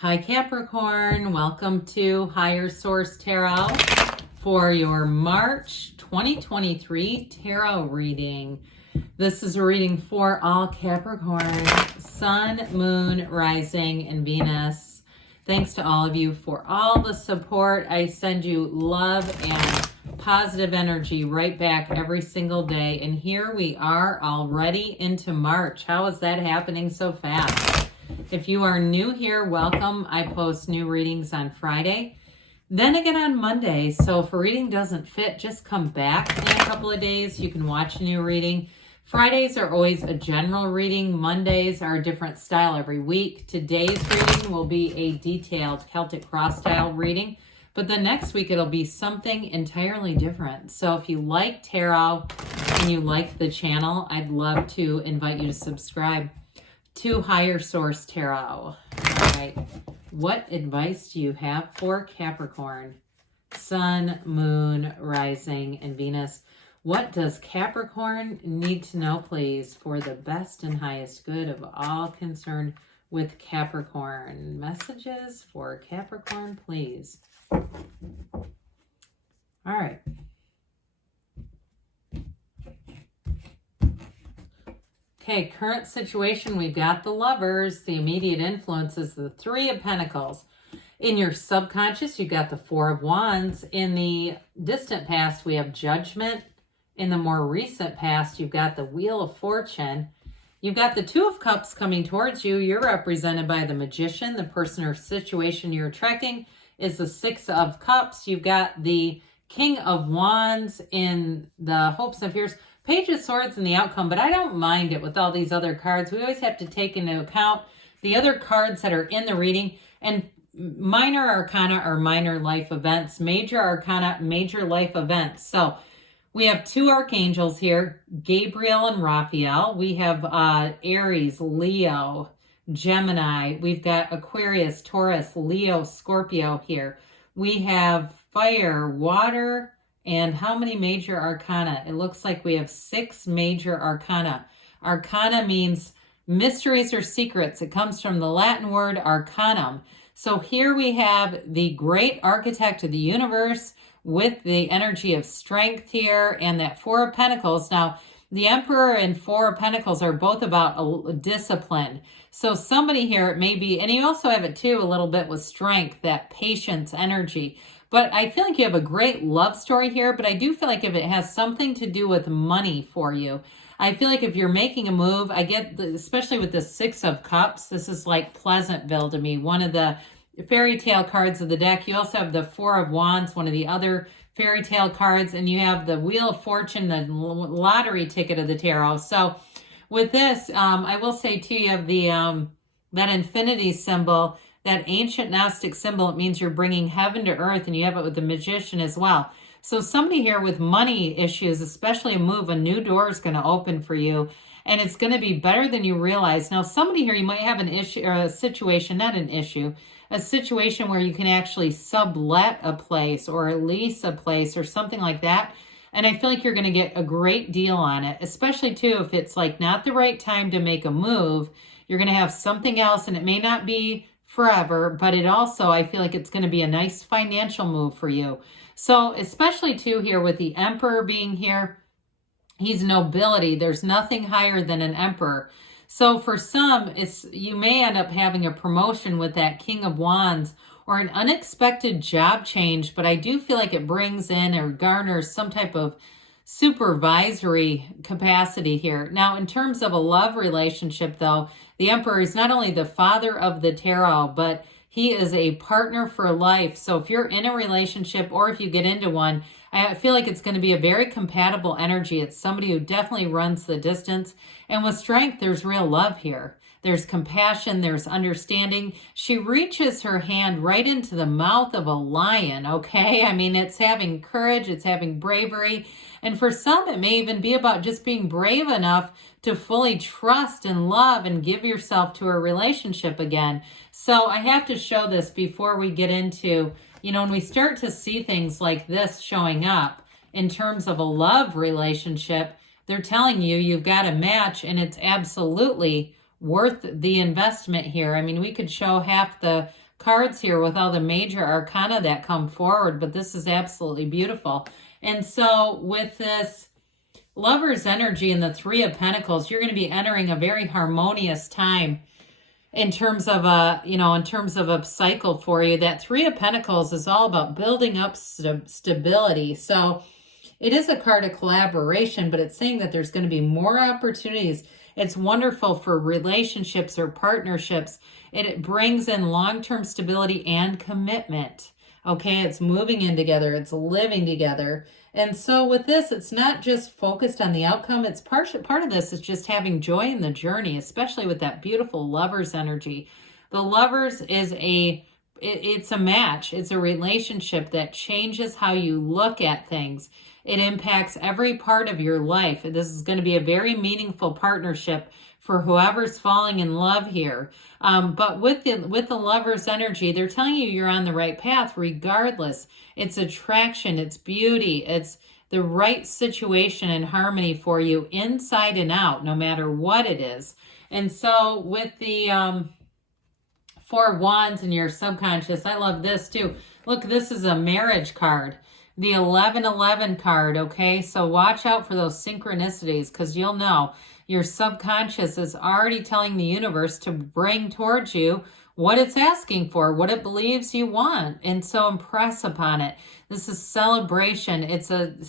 Hi Capricorn, welcome to Higher Source Tarot for your March 2023 tarot reading. This is a reading for all Capricorn, Sun, Moon, Rising, and Venus. Thanks to all of you for all the support. I send you love and positive energy right back every single day. And here we are already into March. How is that happening so fast? If you are new here, welcome. I post new readings on Friday, then again on Monday. So if a reading doesn't fit, just come back in a couple of days. You can watch a new reading. Fridays are always a general reading. Mondays are a different style every week. Today's reading will be a detailed Celtic cross style reading, but the next week it'll be something entirely different. So if you like tarot and you like the channel, I'd love to invite you to subscribe to Higher Source Tarot. All right. What advice do you have for Capricorn? Sun, Moon, Rising, and Venus. What does Capricorn need to know, please, for the best and highest good of all concerned with Capricorn? Messages for Capricorn, please. All right. Okay, current situation, we've got the Lovers. The immediate influence is the Three of Pentacles. In your subconscious, you've got the Four of Wands. In the distant past, we have Judgment. In the more recent past, you've got the Wheel of Fortune. You've got the Two of Cups coming towards you. You're represented by the Magician. The person or situation you're attracting is the Six of Cups. You've got the King of Wands in the hopes and fears. Page of Swords in the outcome, but I don't mind it with all these other cards. We always have to take into account the other cards that are in the reading. And minor arcana are minor life events. Major arcana, major life events. So we have two archangels here, Gabriel and Raphael. We have Aries, Leo, Gemini. We've got Aquarius, Taurus, Leo, Scorpio here. We have fire, water, and how many major arcana? It looks like we have 6 major arcana. Arcana means mysteries or secrets. It comes from the Latin word arcanum. So here we have the great architect of the universe with the energy of strength here and that Four of Pentacles. Now, the Emperor and Four of Pentacles are both about a discipline. So somebody here, it may be, and you also have it too a little bit with strength, that patience energy. But I feel like you have a great love story here, but I do feel like if it has something to do with money for you, I feel like if you're making a move, I get, especially with the Six of Cups, this is like Pleasantville to me, one of the fairy tale cards of the deck. You also have the Four of Wands, one of the other fairy tale cards, and you have the Wheel of Fortune, the lottery ticket of the tarot. So with this, I will say too, you have the that infinity symbol, that ancient Gnostic symbol. It means you're bringing heaven to earth, and you have it with the Magician as well. So somebody here with money issues, especially a move, a new door is going to open for you, and it's going to be better than you realize. Now, somebody here, you might have an issue or a situation, not an issue, a situation where you can actually sublet a place or lease a place or something like that. And I feel like you're going to get a great deal on it, especially too, if it's like not the right time to make a move. You're going to have something else, and it may not be forever, but it also, I feel like it's going to be a nice financial move for you. So especially too here with the Emperor being here, he's nobility. There's nothing higher than an emperor. So for some, you may end up having a promotion with that King of Wands or an unexpected job change, but I do feel like it brings in or garners some type of supervisory capacity here. Now, in terms of a love relationship, though, the Emperor is not only the father of the tarot, but he is a partner for life. So if you're in a relationship or if you get into one, I feel like it's going to be a very compatible energy. It's somebody who definitely runs the distance. And with strength, there's real love here. There's compassion, there's understanding. She reaches her hand right into the mouth of a lion, okay? I mean, it's having courage, it's having bravery. And for some, it may even be about just being brave enough to fully trust and love and give yourself to a relationship again. So I have to show this before we get into, when we start to see things like this showing up in terms of a love relationship, they're telling you you've got a match, and it's absolutely worth the investment here. I mean, we could show half the cards here with all the major arcana that come forward, but this is absolutely beautiful. And so with this Lover's energy and the Three of Pentacles, you're going to be entering a very harmonious time in terms of a cycle for you. That Three of Pentacles is all about building up stability. So it is a card of collaboration, but it's saying that there's going to be more opportunities. It's wonderful for relationships or partnerships, and it brings in long-term stability and commitment. Okay, it's moving in together, it's living together. And so with this, it's not just focused on the outcome. It's part of this is just having joy in the journey, especially with that beautiful Lover's energy. The Lovers is it's a match. It's a relationship that changes how you look at things. It impacts every part of your life. This is going to be a very meaningful partnership for whoever's falling in love here. But with the Lover's energy, they're telling you you're on the right path regardless. It's attraction, it's beauty, it's the right situation and harmony for you inside and out, no matter what it is. And so with the Four of Wands in your subconscious, I love this too. Look, this is a marriage card. The 1111 card, okay? So watch out for those synchronicities, because you'll know your subconscious is already telling the universe to bring towards you what it's asking for, what it believes you want. And so impress upon it. This is celebration.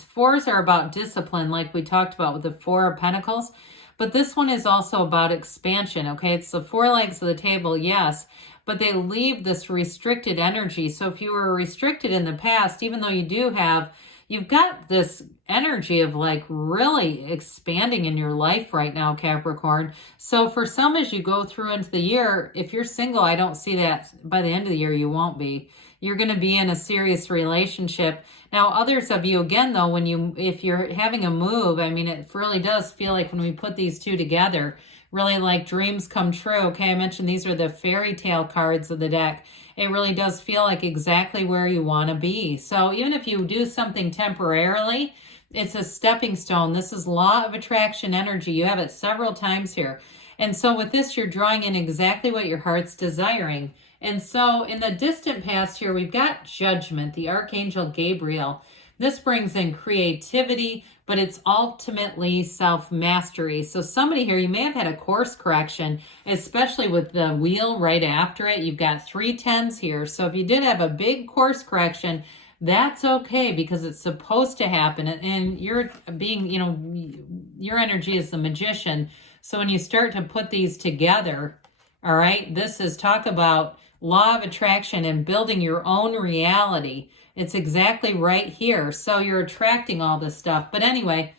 Fours are about discipline, like we talked about with the Four of Pentacles. But this one is also about expansion, okay? It's the four legs of the table, yes, but they leave this restricted energy. So if you were restricted in the past, even though you've got this energy of like really expanding in your life right now, Capricorn. So for some, as you go through into the year, if you're single, I don't see that by the end of the year, you won't be. You're going to be in a serious relationship. Now, others of you, again, though, if you're having a move, I mean, it really does feel like when we put these two together, really like dreams come true. Okay, I mentioned these are the fairy tale cards of the deck. It really does feel like exactly where you want to be. So even if you do something temporarily, it's a stepping stone. This is law of attraction energy. You have it several times here. And so with this, you're drawing in exactly what your heart's desiring. And so in the distant past here, we've got Judgment, the Archangel Gabriel. This brings in creativity, but it's ultimately self-mastery. So somebody here, you may have had a course correction, especially with the wheel right after it. You've got 3 10s here. So if you did have a big course correction, that's okay, because it's supposed to happen. And you're being, your energy is the magician. So when you start to put these together, all right, this is talk about law of attraction and building your own reality. It's exactly right here. So you're attracting all this stuff. But anyway,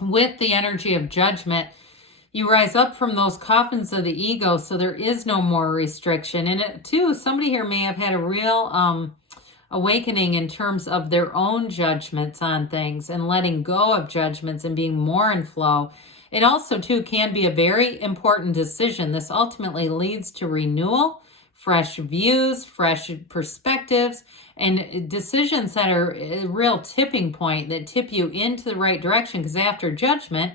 with the energy of Judgment, you rise up from those coffins of the ego, so there is no more restriction. And it, too, somebody here may have had a real awakening in terms of their own judgments on things and letting go of judgments and being more in flow. It also, too, can be a very important decision. This ultimately leads to renewal, fresh views, fresh perspectives, and decisions that are a real tipping point that tip you into the right direction, because after Judgment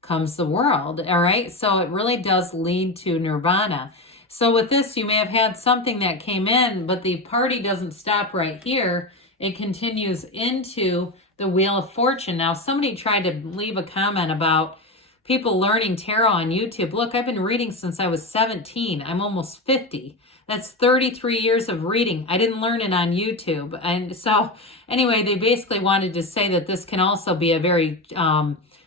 comes the world, all right? So it really does lead to nirvana. So with this, you may have had something that came in, but the party doesn't stop right here. It continues into the Wheel of Fortune. Now, somebody tried to leave a comment about people learning tarot on YouTube. Look, I've been reading since I was 17. I'm almost 50. That's 33 years of reading. I didn't learn it on YouTube. And so anyway, they basically wanted to say that this can also be a very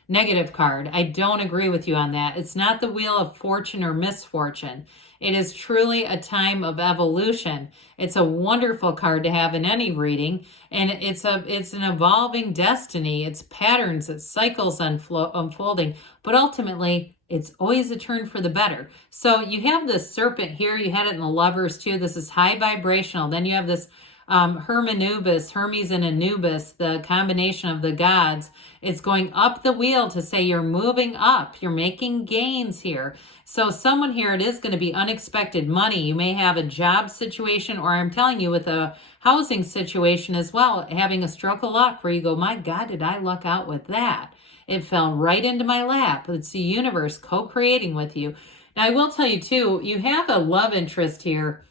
negative card. I don't agree with you on that. It's not the Wheel of Fortune or misfortune. It is truly a time of evolution. It's a wonderful card to have in any reading, and it's an evolving destiny. It's patterns, it's cycles unfolding, but ultimately, it's always a turn for the better. So you have this serpent here. You had it in the Lovers too. This is high vibrational. Then you have this Hermes and Anubis, the combination of the gods. It's going up the wheel to say you're moving up. You're making gains here. So someone here, it is going to be unexpected money. You may have a job situation, or I'm telling you with a housing situation as well, having a stroke of luck where you go, my God, did I luck out with that? It fell right into my lap. It's the universe co-creating with you. Now, I will tell you too, you have a love interest here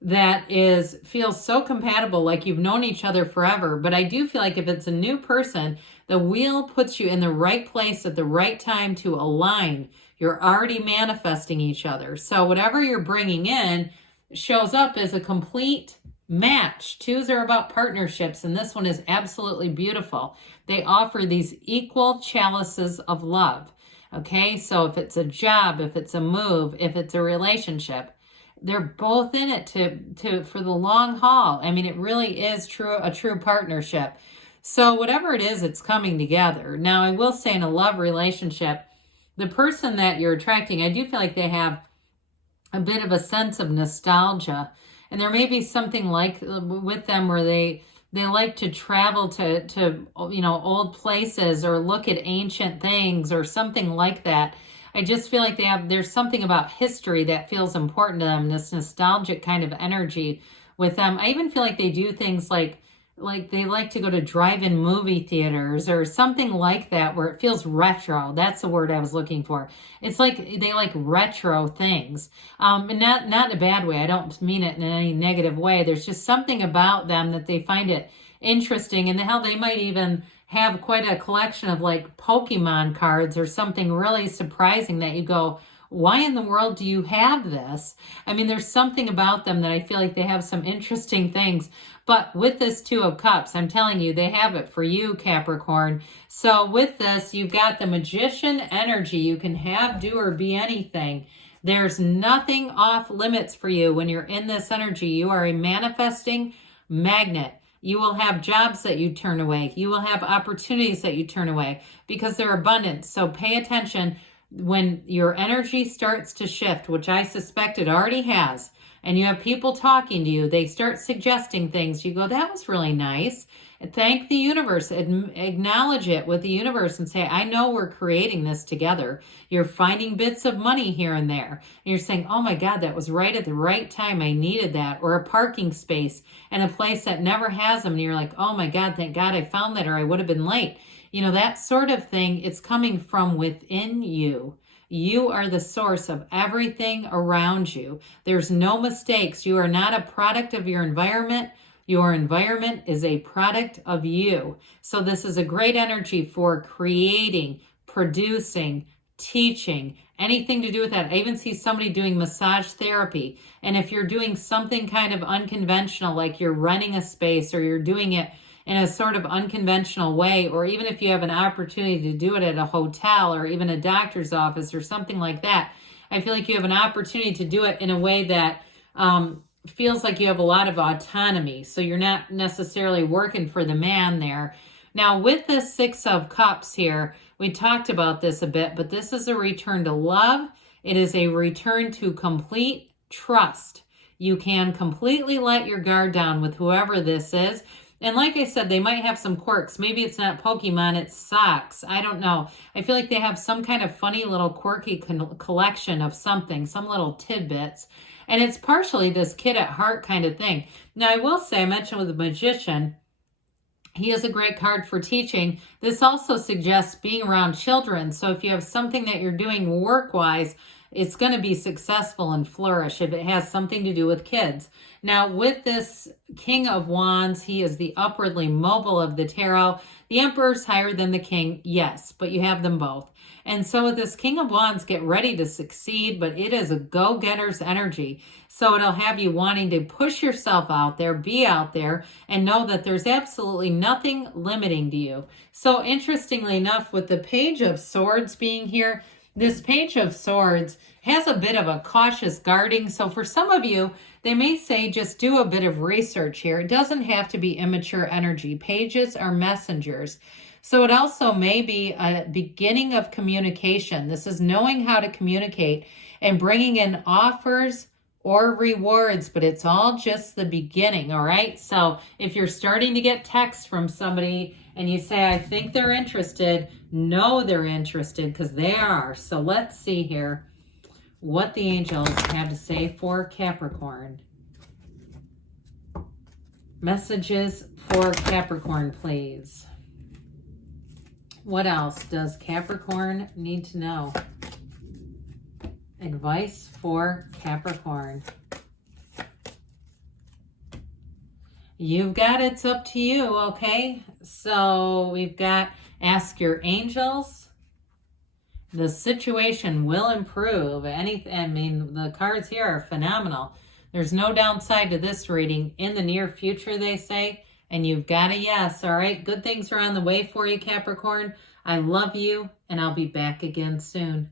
that feels so compatible, like you've known each other forever. But I do feel like if it's a new person, the wheel puts you in the right place at the right time to align. You're already manifesting each other. So whatever you're bringing in shows up as a complete match. Twos are about partnerships, and this one is absolutely beautiful. They offer these equal chalices of love. Okay, so if it's a job, if it's a move, if it's a relationship, they're both in it for the long haul. I mean, it really is a true partnership. So whatever it is, it's coming together. Now, I will say in a love relationship, the person that you're attracting, I do feel like they have a bit of a sense of nostalgia. And there may be something like with them where they like to travel to old places or look at ancient things or something like that. I just feel like there's something about history that feels important to them, this nostalgic kind of energy with them. I even feel like they do things like they like to go to drive-in movie theaters or something like that where it feels retro. That's the word I was looking for. It's like they like retro things. And not in a bad way. I don't mean it in any negative way. There's just something about them that they find it interesting, and hell, they might even have quite a collection of like Pokemon cards or something really surprising that you go, why in the world do you have this? I mean, there's something about them that I feel like they have some interesting things. But with this Two of Cups, I'm telling you, they have it for you, Capricorn. So with this, you've got the Magician energy. You can have, do, or be anything. There's nothing off limits for you when you're in this energy. You are a manifesting magnet. You will have jobs that you turn away. You will have opportunities that you turn away because they're abundant. So pay attention when your energy starts to shift, which I suspect it already has, and you have people talking to you, they start suggesting things. You go, that was really nice. And thank the universe. Acknowledge it with the universe and say, I know we're creating this together. You're finding bits of money here and there. And you're saying, oh my God, that was right at the right time. I needed that. Or a parking space in a place that never has them. And you're like, oh my God, thank God I found that, or I would have been late. You know, that sort of thing, it's coming from within you. You are the source of everything around you. There's no mistakes. You are not a product of your environment. Your environment is a product of you. So this is a great energy for creating, producing, teaching, anything to do with that. I even see somebody doing massage therapy. And if you're doing something kind of unconventional, like you're renting a space or you're doing it in a sort of unconventional way, or even if you have an opportunity to do it at a hotel or even a doctor's office or something like that, I feel like you have an opportunity to do it in a way that feels like you have a lot of autonomy. So you're not necessarily working for the man there. Now with the Six of Cups here, we talked about this a bit, but this is a return to love. It is a return to complete trust. You can completely let your guard down with whoever this is. And like I said, they might have some quirks. Maybe it's not Pokemon, it's socks. I don't know. I feel like they have some kind of funny little quirky collection of something, some little tidbits. And it's partially this kid at heart kind of thing. Now, I will say, I mentioned with the Magician, he is a great card for teaching. This also suggests being around children. So if you have something that you're doing work-wise, it's going to be successful and flourish if it has something to do with kids. Now, with this King of Wands, he is the upwardly mobile of the tarot. The Emperor's higher than the King, yes, but you have them both. And so with this King of Wands, get ready to succeed, but it is a go-getter's energy. So it'll have you wanting to push yourself out there, be out there, and know that there's absolutely nothing limiting to you. So interestingly enough, with the Page of Swords being here, this Page of Swords has a bit of a cautious guarding. So for some of you, they may say just do a bit of research here. It doesn't have to be immature energy. Pages are messengers. So it also may be a beginning of communication. This is knowing how to communicate and bringing in offers or rewards, but it's all just the beginning, all right? So if you're starting to get texts from somebody and you say, I think they're interested, know they're interested because they are. So let's see here what the angels have to say for Capricorn. Messages for Capricorn, please. What else does Capricorn need to know? Advice for Capricorn. You've got it. It's up to you, okay? So we've got ask your angels. The situation will improve. I mean, the cards here are phenomenal. There's no downside to this reading in the near future, they say. And you've got a yes, all right? Good things are on the way for you, Capricorn. I love you, and I'll be back again soon.